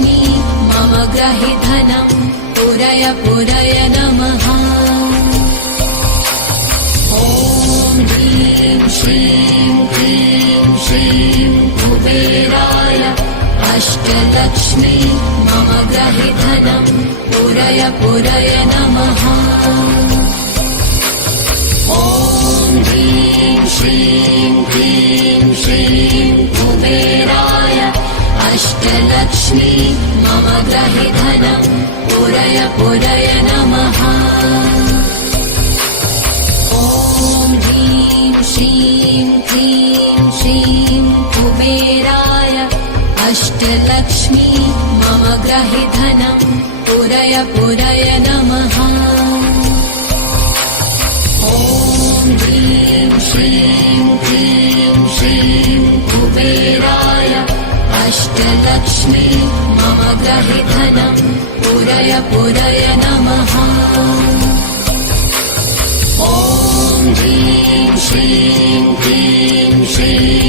अष्टलक्ष्मी मम ग्रहे धनम् पुरय पुरय नमः। ॐ ह्रीं श्रीं क्लीं श्रीं कुबेराय अष्टलक्ष्मी मम ग्रहे धनम् पुरय पुरय नमः। ॐ ह्रीं श्रीं क्लीं श्रीं कुबेराय अष्टलक्ष्मी मम ग्रहे धनम् पुरय पुरय नमः। ॐ ह्रीं श्रीं क्लीं श्रीं कुबेराय अष्टलक्ष्मी मम ग्रहे धनम् पुरय पुरय नमः। ॐ ह्रीं श्रीं क्लीं श्रीं कुबेराय अष्टलक्ष्मी मम ग्रहे धनम् पुरय पुरय नमः। ॐ ह्रीं श्रीं क्लीं श्रीं